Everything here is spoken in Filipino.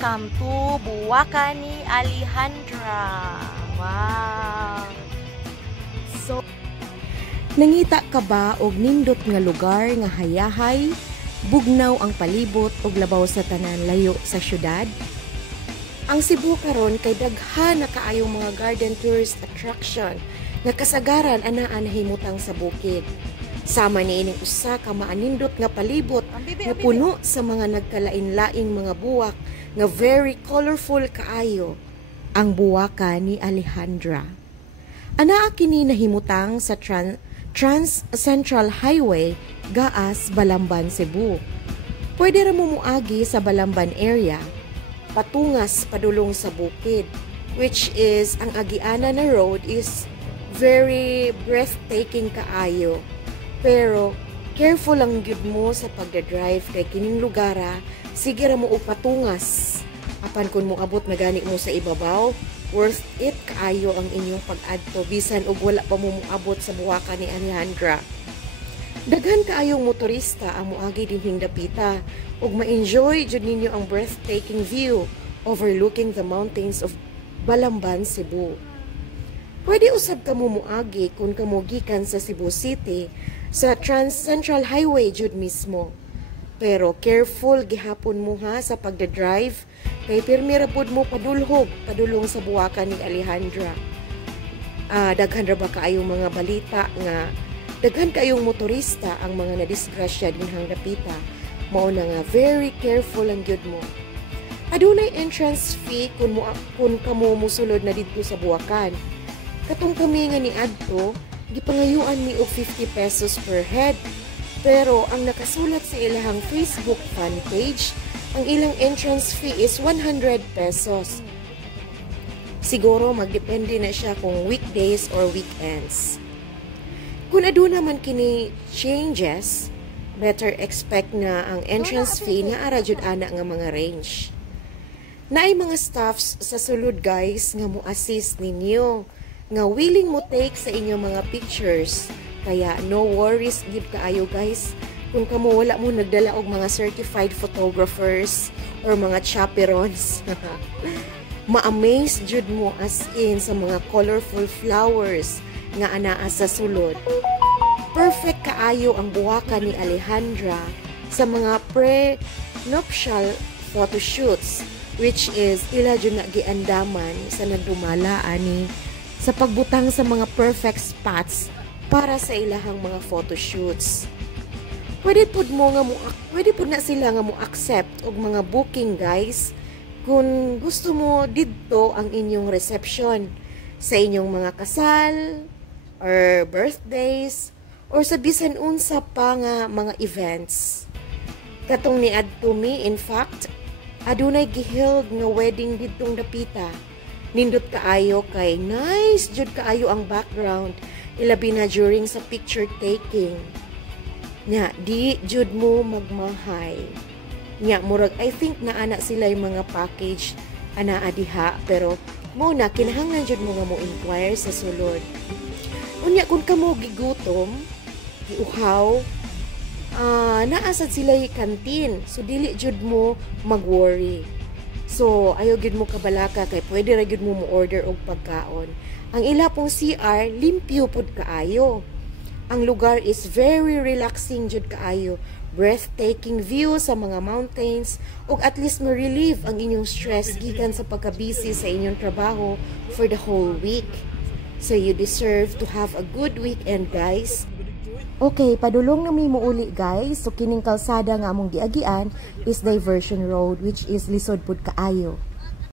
welcome to Buwakan ni Alejandra. Wow! So, nangita ka ba og nindot nga lugar nga hayahay, bugnaw ang palibot ug labaw sa tanan layo sa syudad? Ang Cebu karon kay daghan na kaayong mga garden tourist attraction nga kasagaran anaa nahimutang sa bukid. Sama niining usa ka maanindot nga palibot nga puno sa mga nagkalain-laing mga buwak nga very colorful kaayo, ang Buwakan ni Alejandra. Anaa kini nahimutang sa Trans Central Highway gaas Balamban, Cebu. Pwede ra mo muagi sa Balamban area patungas padulong sa bukid, which is ang agiana na road is very breathtaking kaayo. Pero careful lang gyud mo sa pagdadrive kay kining lugara sige ra mo og patungas. Apan kun mo abot na gani mo sa ibabaw, worth it kaayo ang inyong pag-adto bisan og wala pa mo moabot sa Buwakan ni Alejandra. Daghan kaayong motorista ang moagi dinhing dapita ug ma-enjoy jud ninyo ang breathtaking view overlooking the mountains of Balamban, Cebu. Pwede usab kamo moagi kung kamo gikan sa Cebu City sa Trans Central Highway jud mismo. Pero careful gihapon mo ha sa pagdadrive kay pirmi ra pud mo padulhog padulong sa Buwakan ni Alejandra. Daghan ra ba kaayong mga balita nga daghan kaayong motorista ang mga nadisgrasya dinhang dapita. Mao na nga very careful lang gyud mo. Adunay entrance fee kung kamo mosulod na didto sa Buwakan. Katong kami nga ni adto gipangayuan ni og 50 pesos per head. Pero ang nakasulat sa ilahang Facebook fan page, ang ilang entrance fee is 100 pesos. Siguro magdepende na siya kung weekdays or weekends. Kung aduna man kini changes, better expect na ang entrance fee na ara jud ana nga mga range. Naay mga staffs sa sulod guys nga mo assist ninyo, nga willing mo take sa inyong mga pictures. Kaya no worries gid kaayo guys kung kamo wala mo nagdala og mga certified photographers or mga chaperones. Ma-amaze jud mo as in sa mga colorful flowers nga anaa sa sulod. Perfect kaayo ang Buwakan ni Alejandra sa mga pre-nuptial photoshoots, which is ila jud na giandaman sa nagdumala ani sa pagbutang sa mga perfect spots para sa ilahang mga photoshoots. Pwede pud na sila nga mo accept og mga booking guys kung gusto mo didto ang inyong reception sa inyong mga kasal or birthdays or sa bisan unsa pa nga mga events. Katong ni adto mi, in fact, adunay giheld nga wedding didtong dapita. Nindot kaayo kay nice jud kaayo ang background, ilabi na during sa picture taking. Nya di jud mo magmahay. Nya murag I think naana sila yung mga package anaa diha, pero mo na kinahanglan jud mo nga mo inquire sa sulod. Unya kung kamo gigutom, giuhaw, naasad sila yung kantin, so dili jud mo mag-worry. So, ayaw gid mo kabalaka kay pwede ra gid mo order og pagkaon. Ang ila pong CR, limpyo pud kaayo. Ang lugar is very relaxing jud kaayo. Breathtaking view sa mga mountains ug at least ma-relieve ang inyong stress gikan sa pagka-busy sa inyong trabaho for the whole week. So, you deserve to have a good weekend, guys. Okay, padulong na mi muuli guys. So kining kalsada nga among giagian is Diversion Road, which is lisod pud kaayo.